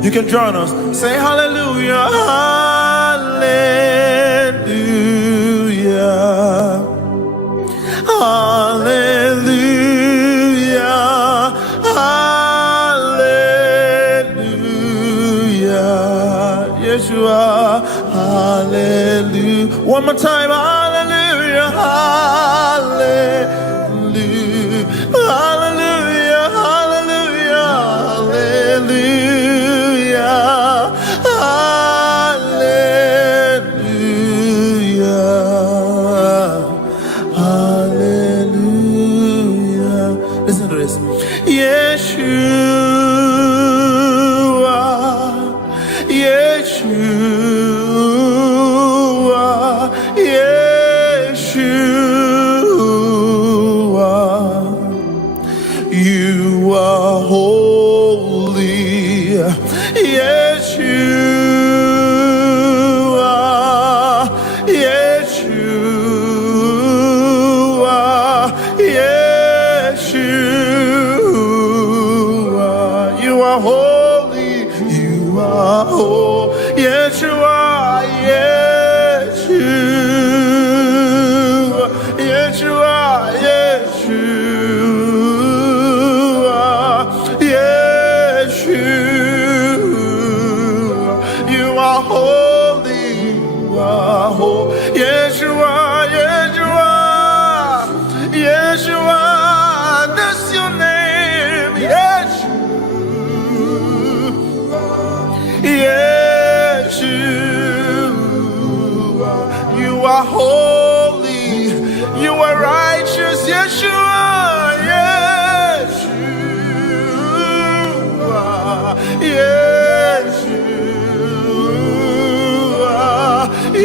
You can join us. Say hallelujah, hallelujah, hallelujah, hallelujah, Yeshua, hallelujah. One more time, hallelujah, hallelujah, hallelujah, hallelujah, hallelujah. Listen to this. Yeshua, Yeshua, Yeshua, you are holy. Yeshua, Yeshua, Yeshua, you are holy, you are holy. Yeshua, Yeshua, Yeshua, Yeshua, Yeshua, you are holy, you are holy. Yeshua, Yeshua, Yeshua, that's your name. Yeshua, Yeshua, you are holy, you are righteous. Yeshua, Yeshua, Yeshua,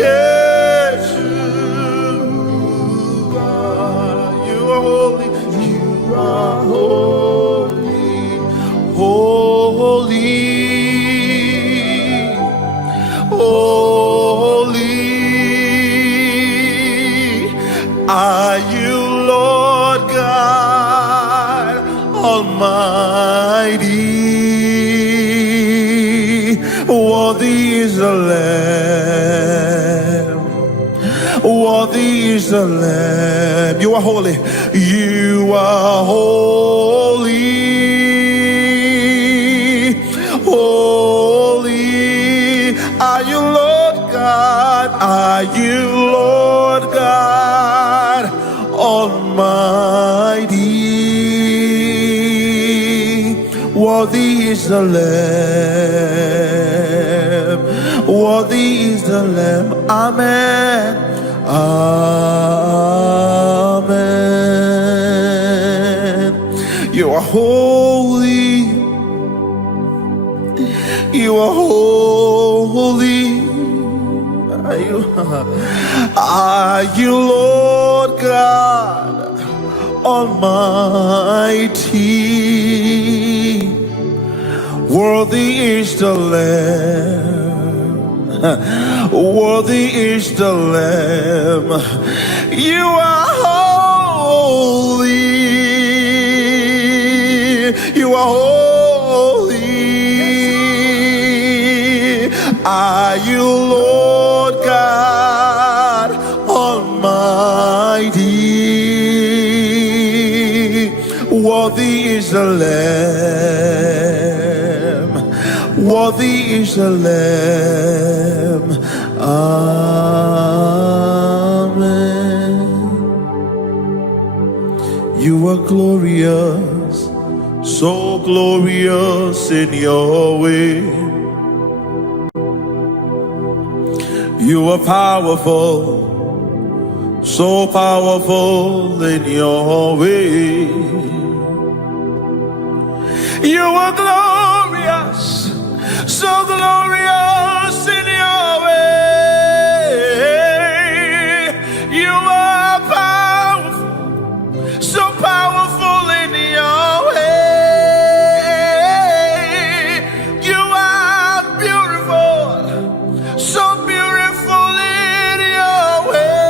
Yeshua, you are holy, you are holy, holy, holy are you, Lord God Almighty. Worthy is the Lamb, worthy is the Lamb. You are holy, you are holy, holy are you, Lord God, are you, Lord God Almighty. Worthy is the Lamb, worthy is the Lamb. Amen, amen. You are holy, you are holy. Are you Lord God Almighty? Worthy is the Lamb, worthy is the Lamb. You are holy, you are holy. Are you Lord God Almighty? Worthy is the Lamb, Worthy is the Lamb. Amen. You are glorious, so glorious in your way. You are powerful, so powerful in your way. You are glorious, so glorious in your way. You are powerful, so powerful in your way. You are beautiful, so beautiful in your way.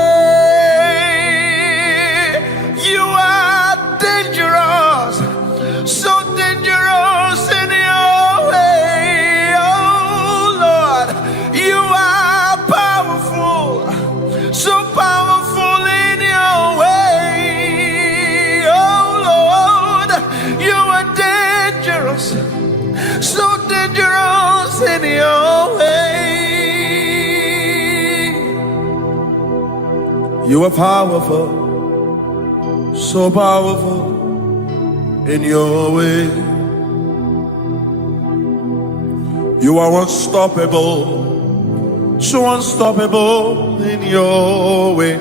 You are dangerous, so dangerous in your way. Oh Lord, you are powerful, so powerful in your way. Oh Lord, you are dangerous, so dangerous in your way. You are powerful, so powerful in your way. You are unstoppable, so unstoppable in your way.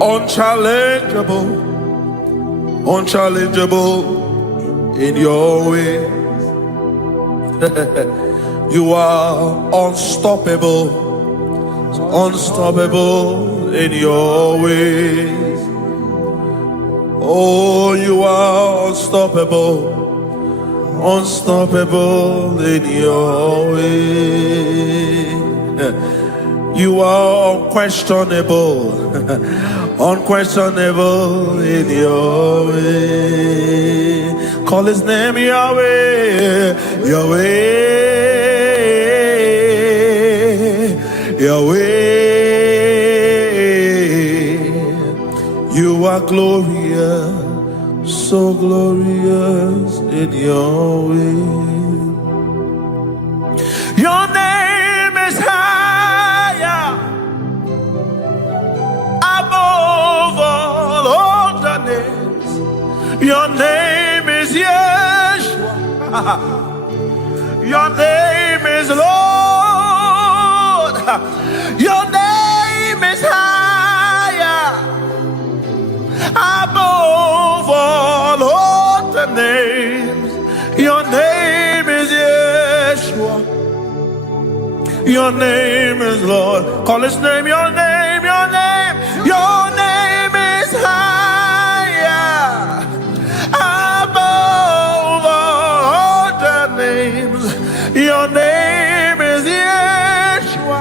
Unchallengeable, unchallengeable in your way. You are unstoppable, unstoppable in your ways. Oh, you are unstoppable, unstoppable in your way. You are unquestionable, unquestionable in your way. Call his name Yahweh, Yahweh, Yahweh. You are glorious, so glorious in your way. Your name is higher above all other names. Your name is YESHUA. Your name is Lord. Your name is higher above all other names. Your name is YESHUA. Your name is Lord. Call his name, your name, your name. Your name is higher above all other names. Your name is YESHUA.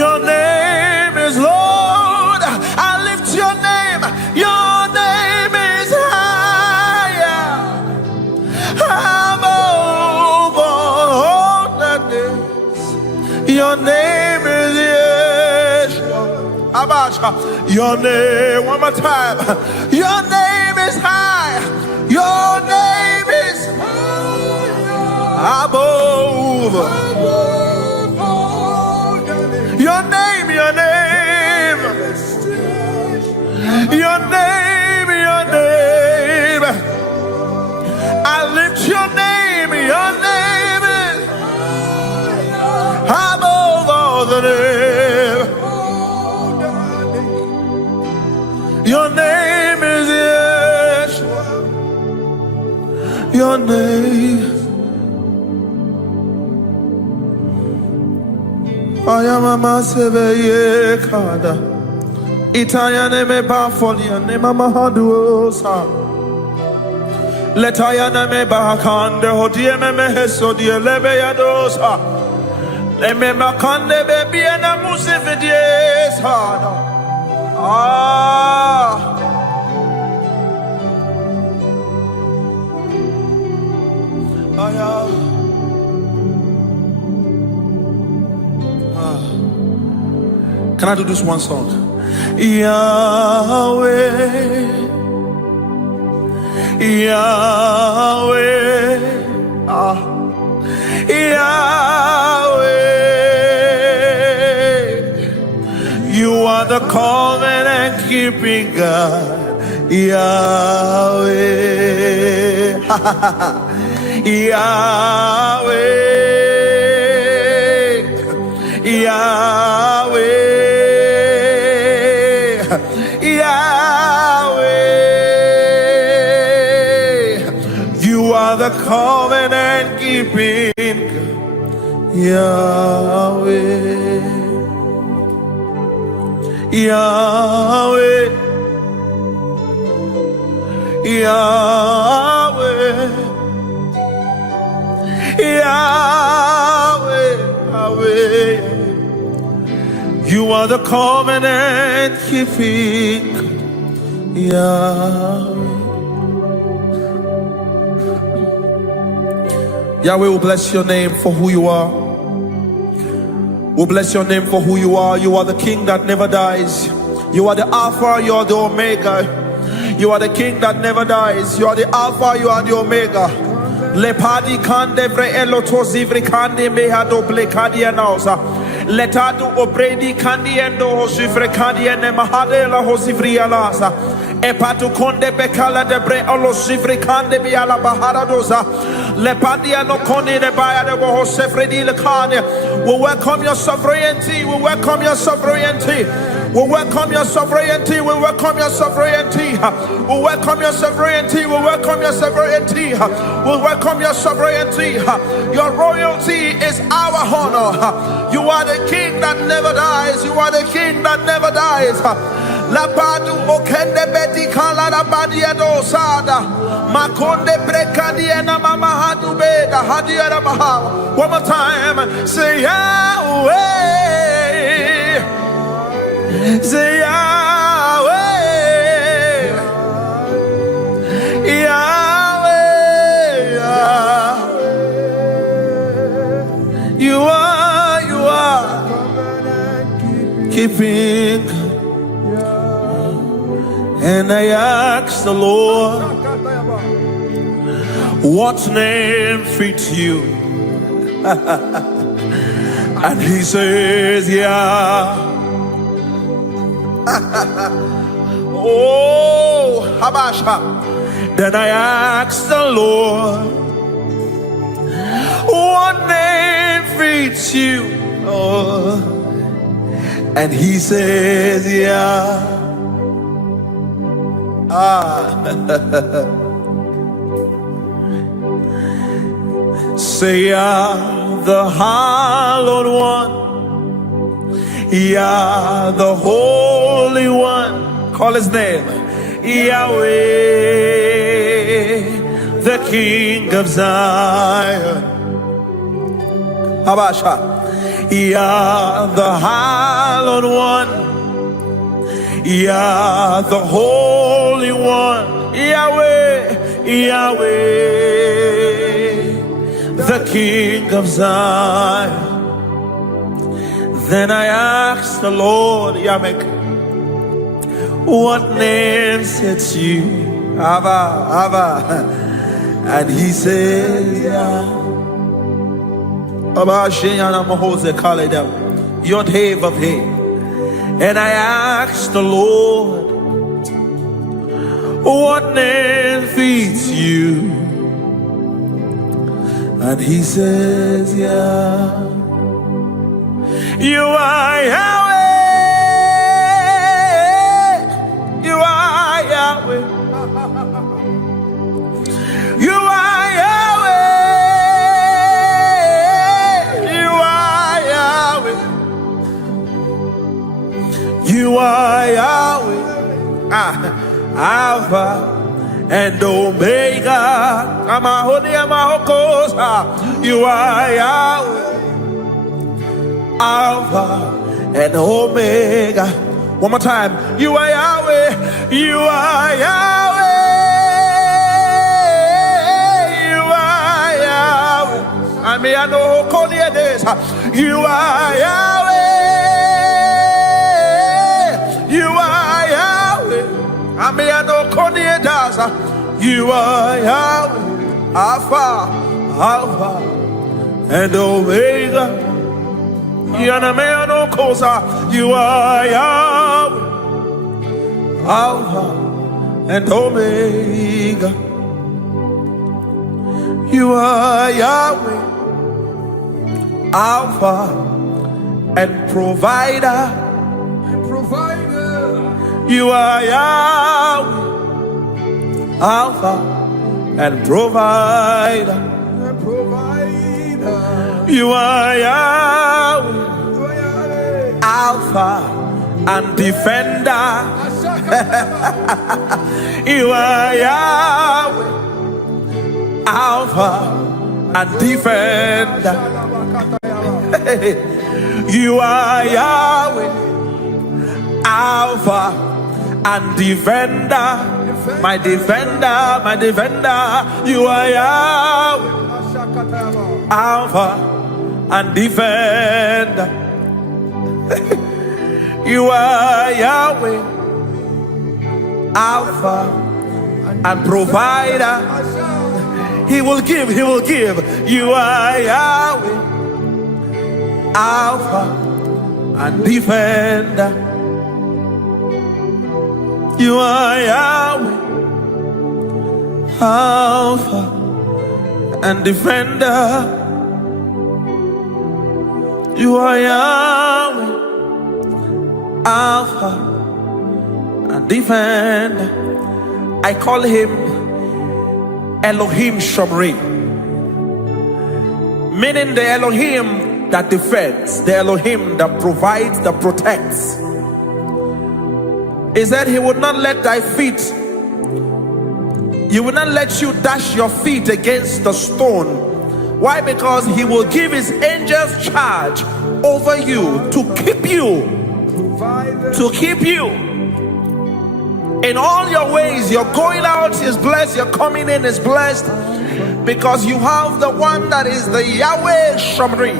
Your name is Lord. I lift your name. Your name is higher above all the names. Your name is YESHUA. Abasha. Your name, one more time. Your name is high. Your name is above. Your name, your name. Your name, your name. I lift your name. Your name is above all the name. Your name is YESHUA. Your name. I am a massive kada. Itayane me bafolia ne mama haduosa. Letayana me bahakande hodie me meheso die lebe yadosa. Le me makande bebi na musifidie sada. Ah. Aya. Can I do this one song? Yahweh, Yahweh, Yahweh, you are the covenant keeping God. Yahweh, Yahweh, Yahweh, Yahweh, you are the covenant keeping God. Yahweh, Yahweh, Yahweh, Yahweh, Yahweh, you are the covenant keeping Yahweh. Yahweh will bless your name for who you are. We'll bless your name for who you are. You are the King that never dies. You are the Alpha, you are the Omega. You are the King that never dies. You are the Alpha, you are the Omega. Lepadi kande vre eloto zivri kande mehado blekadi anausa. Letadu obredi kandi endo hosivre kandi ene mahade la hosivri alasa. Epatu konde bekala de bre olo zivri kande biala bahara dosa. Lepadi ano konde de baya de hosefredi le kane. We welcome your sovereignty. We welcome your sovereignty. We welcome your sovereignty. We welcome your sovereignty. We welcome your sovereignty. We welcome your sovereignty. We welcome your sovereignty. Your royalty is our honor. You are the King that never dies. You are the King that never dies. Lapadu okende beti kala da badia do sada. Makonde brekadi na mama hadu beda hadia da maha. One more time, say Yahweh. Say Yahweh, Yahweh, Yahweh. You are keeping. And I asked the Lord, what name fits you? And he says, yeah. Oh, Habasha. Then I asked the Lord, what name fits you? Oh, and he says, yeah. Say, yeah, the hallowed one. Yah, the Holy One, call his name, Yahweh, the King of Zion. Habasha, Yah, the Hallowed One, Yah, the Holy One, Yahweh, Yahweh, the King of Zion. Then I asked the Lord, Yamek, what name fits you? Abba. And he said, yeah. Abba Sheyana Mahose Kaleda, Yod Have of Hay. And I asked the Lord, what name fits you? And he says, yeah. You are Yahweh. You are Yahweh. You are Yahweh. You are Yahweh. You are Yahweh. Alpha and Omega. You are Yahweh. Alpha and Omega. One more time. You are Yahweh. You are Yahweh. You are Yahweh. I mean, I know who called you this. You are Yahweh. You are Yahweh. I mean, I know who called you this. You are Yahweh, Alpha, Alpha, and Omega. You are Yahweh, Alpha, and Omega. You are Yahweh, Alpha, and Provider. You are Yahweh, Alpha, and Provider. You are Yahweh, Alpha, and Defender. You are Yahweh, Alpha, and Defender. You are Yahweh, Alpha, and Defender. My defender, my defender. You are Yahweh, Alpha, and Defender. You are Yahweh, Alpha, and Provider. He will give, he will give. You are Yahweh, Alpha, and Defender. You are Yahweh, Alpha, and Defender. You are Yahweh, Alpha, and Defender. I call him Elohim Shomri, meaning the Elohim that defends, the Elohim that provides, that protects. He said he would not let thy feet, he will not let you dash your feet against the stone. Why? Because he will give his angels charge over you to keep you, in all your ways. Your going out is blessed, your coming in is blessed, because you have the one that is the Yahweh Shomri,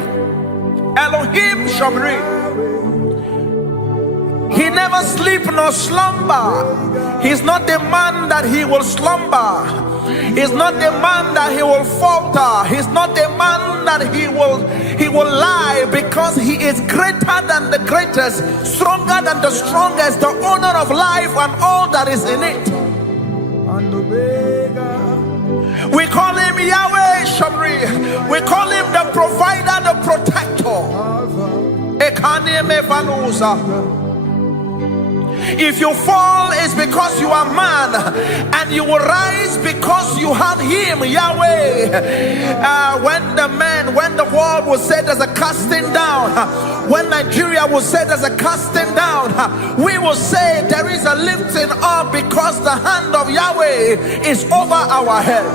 Elohim Shomri. He never sleep nor slumber. He's not the man that he will slumber. He's not the man that he will falter. He's not the man that he will lie, because he is greater than the greatest, stronger than the strongest, the owner of life and all that is in it. We call him Yahweh Shomri. We call him the provider, the protector. If you fall, it's because you are man, and you will rise because you have him, Yahweh. When the world was said as a casting down, when Nigeria was said as a casting down, we will say there is a lifting up, because the hand of Yahweh is over our head.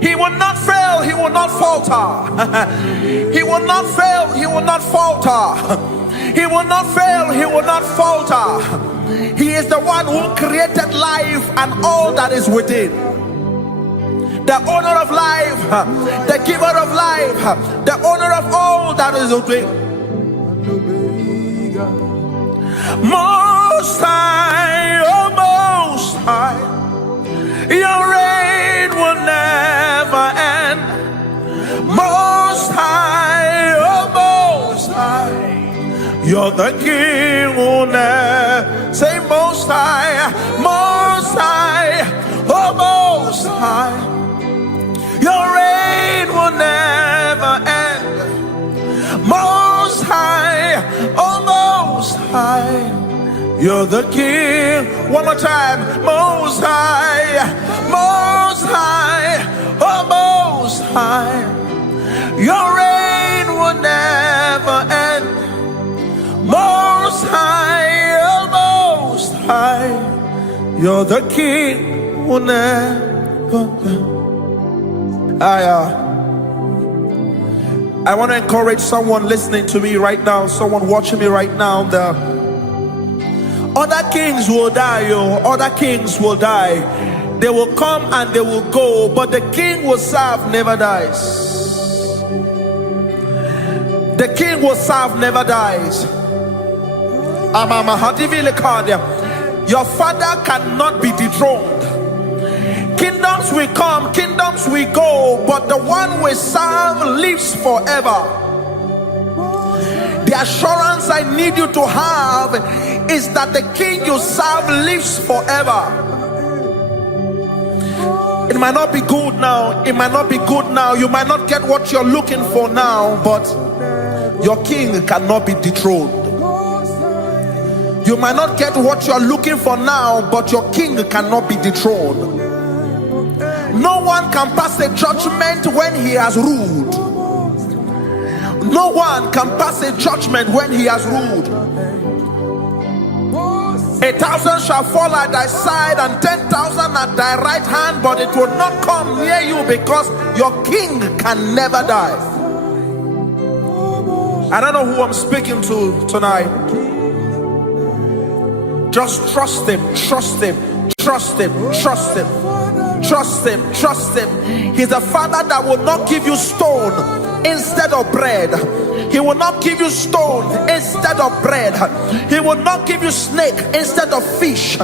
He will not fail, he will not falter. He will not fail, he will not falter. He will not fail, he will not falter. He is the one who created life and all that is within. The owner of life, the giver of life, the owner of all that is within. Most High, oh Most High, your reign will never end. Most High, oh Most High, you're the King who never. Say Most High, oh Most High, your reign will never end. Most High, oh Most High, you're the King. One more time. Most High, oh Most High, your reign will never end. Most High, oh Most High, you're the King will never end. I want to encourage someone listening to me right now, someone watching me right now. The other kings will die, other kings will die. They will come and they will go, but the king will serve never dies. The king will serve never dies. Your father cannot be dethroned. Kingdoms will come, kingdoms will go, but the one we serve lives forever. The assurance I need you to have is that the king you serve lives forever. It might not be good now, it might not be good now, you might not get what you're looking for now, but your king cannot be dethroned. You might not get what you're looking for now, but your king cannot be dethroned. No one can pass a judgment when he has ruled. No one can pass a judgment when he has ruled. 1,000 shall fall at thy side and 10,000 at thy right hand, but it will not come near you, because your king can never die. I don't know who I'm speaking to tonight. Just trust him, trust him, trust him, trust him, trust him, trust him. He's a father that will not give you stone instead of bread. He will not give you stone instead of bread. He will not give you snake instead of fish.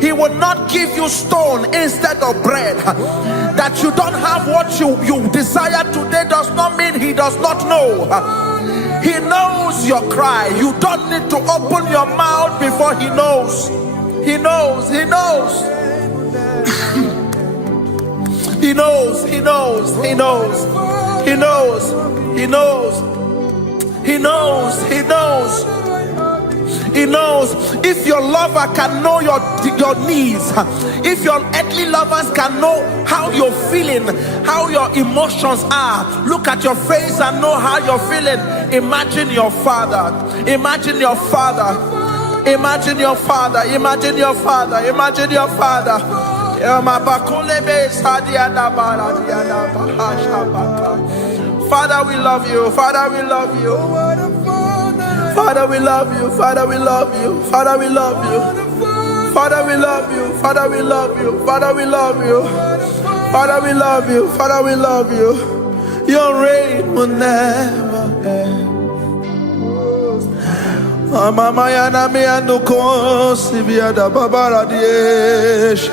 He will not give you stone instead of bread. That you don't have what you desire today does not mean he does not know. He knows your cry. You don't need to open your mouth before he knows. He knows, he knows. He knows, he knows, he knows, he knows, he knows, he knows, he knows, he knows. If your lover can know your needs, if your earthly lovers can know how you're feeling, how your emotions are, look at your face and know how you're feeling. Imagine your father, imagine your father, imagine your father, imagine your father, imagine your father. Father, we love you. Father, we love you. Father, we love you. Father, we love you. Father, we love you. Father, we love you. Father, we love you. Father, we love you. Father, we love you. Father, we love you. Your reign will never end. Mama yana me anuko sibia da babara diesh.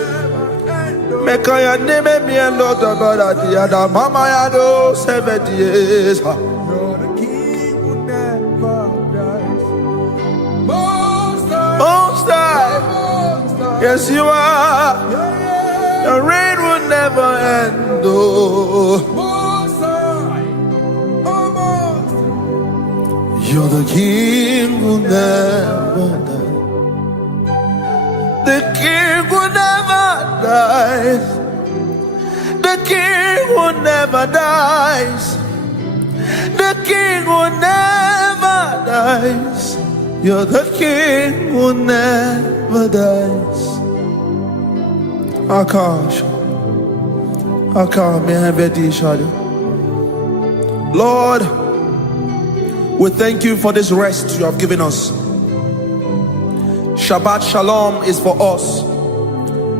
Meka ya neme me ando da babara dia da mama ya do 7 years. You're the king who never dies. Most high. Yes, you are. Your reign will never end. Oh. You're the king who never dies. The king who never dies. The king who never dies. The king who never dies. You're the king who never dies. Akash. Akash, may I have a shadow. Lord, we thank you for this rest you have given us. Shabbat Shalom is for us.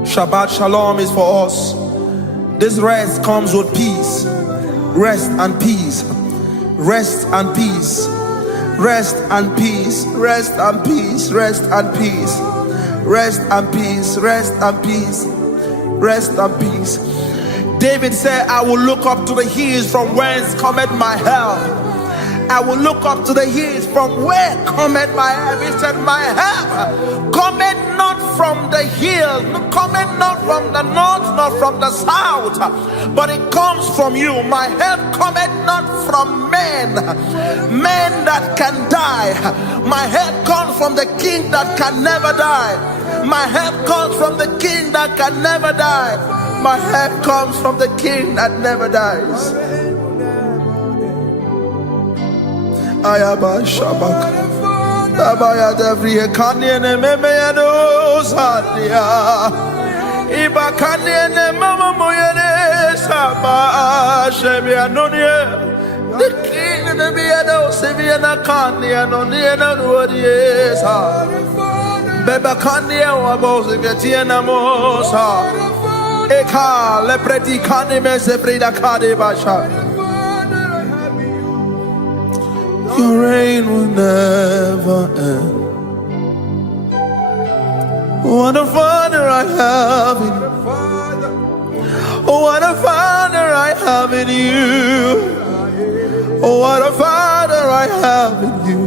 Shabbat Shalom is for us. This rest comes with peace. Rest and peace. Rest and peace. Rest and peace. Rest and peace. Rest and peace. Rest and peace. Rest and peace. Rest and peace. David said, I will look up to the hills from whence cometh my help. I will look up to the hills from where cometh my help. He said, my help cometh not from the hill, cometh not from the north, nor from the south, but it comes from you. My help cometh not from men that can die. My help comes from the king that can never die. My help comes from the king that can never die. My help comes from the king that never dies. Ayaba Shabak Tabaya Devri Kanyene Memeano Sadia Ibakanyene Mama Moyene Saba Shebianonia. The king in the Biano Seviana Kanya no Niana Rudiesa Beba Kanya Wabos Gatiana Mosa Eka Lepreti Kanime Sebrida Kade Basha. Your reign will never end. What a Father I have in you. Oh, what a Father I have in you. Oh, what a Father I have in you.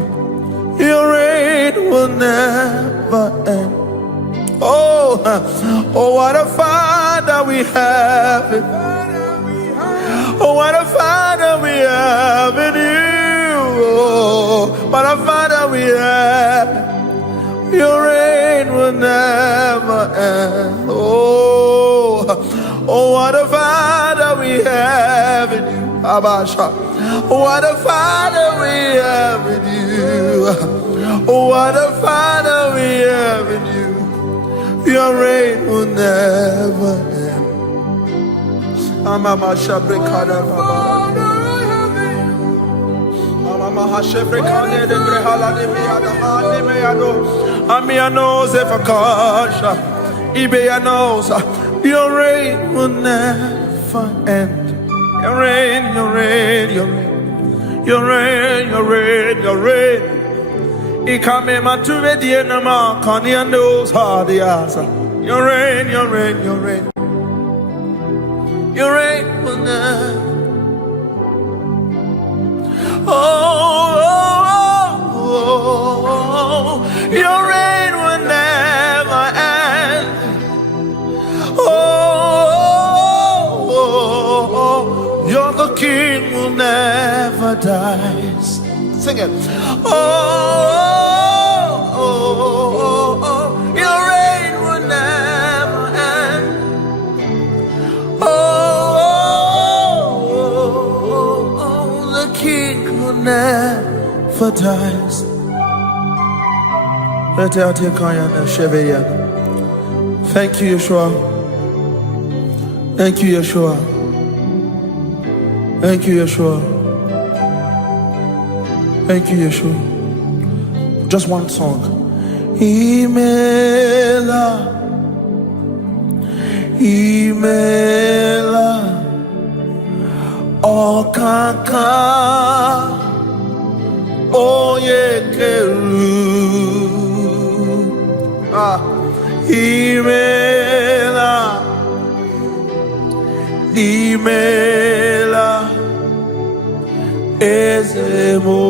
Your reign will never end. Oh, oh, what a Father we have in you. Oh, what a Father we have in you. Oh, what a Father we have. Your reign will never end. Oh, oh, what a Father we have in you. Abasha. What a Father we have in you. Oh, what a Father we have in you. Your reign will never end. Amama Shabrekada Baba. Amama Shabrekada de Brehala de Meado. Amiano Zefakasha, Ibeanosa. Your reign will never end. Your reign, your reign, your reign, your reign, your reign, your reign. Ikame matuve dienama kaniandos hadiasa. Your reign, your reign, your reign. Your reign will never. Your reign will never end. Oh, you're the King who never dies. Sing it. Your reign will never end. The King who never dies. Thank you, Yeshua. Thank you, Yeshua. Thank you, Yeshua. Thank you, Yeshua. Just one song. Imela, Imela, Okaka, Oyekeru. Imela, Imela, Ezemo.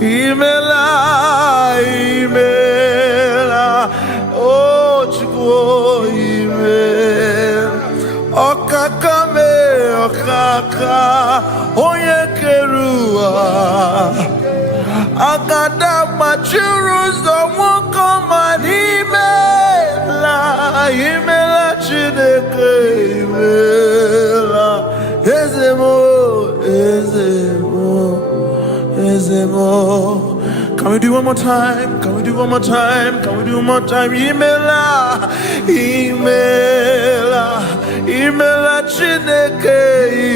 Imela, Imela, oh Chukwu, Imela, Okakame, Okaka, Oyekerua. Agada machurus don't walk on my Imela Chineke, Imela, Ezemo, Ezemo, Ezemo. Can we do one more time? Can we do one more time? Can we do one more time? Imela, Imela, Imela Chineke,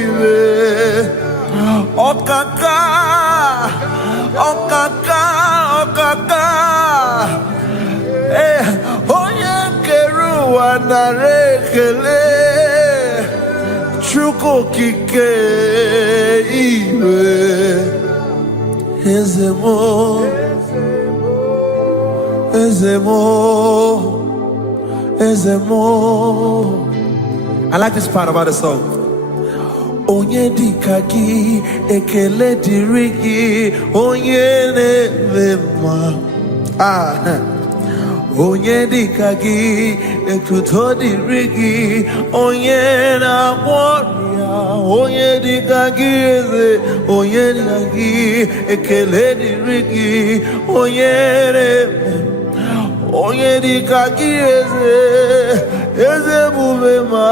Imela, Okaka. Okaka, Okaka, Oye Keruwa Narekele, Chuko Kike, Iwe, Ezemo, Ezemo, Ezemo. I like this part about the song. Onye dikagi ekele dirigi onye nevema onye dikagi ekuto dirigi onye na warrior onye dikagi eze onye dikagi ekele dirigi onye nevema onye dikagi eze buvema.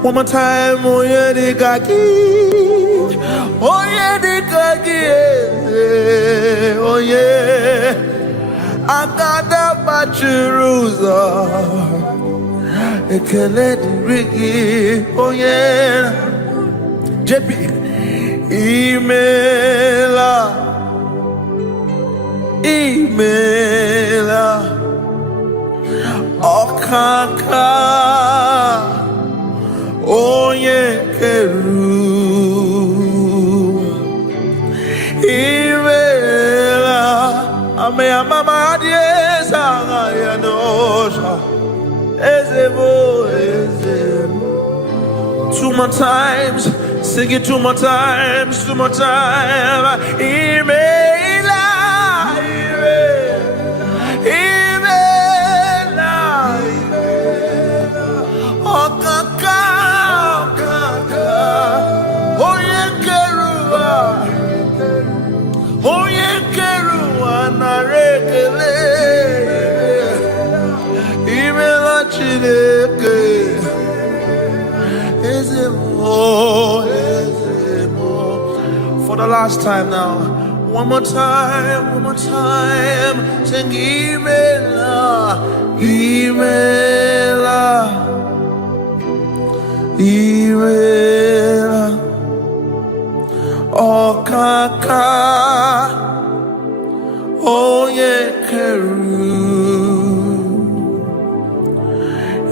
One more time, onye dikagi onye agada bachuruza ekele dirigi onye JP Imela, Imela, Okaka. Oye keru Imela Ame amama adiesa Ayanosha Ezebo Two more times, sing it two more times, two more times. Imela, Imela, oh kaka, kaka, oh yekerua, narekele, Imela chileke. For the last time now, one more time, sing Imela, Imela, Imela, oh kaka, oh yekeru,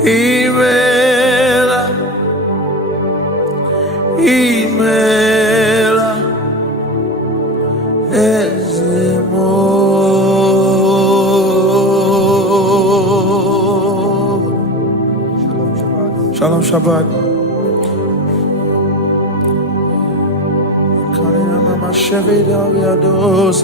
Imela, Imela, Ezemo. Shalom Shabbat. Karina mama shevi daviados.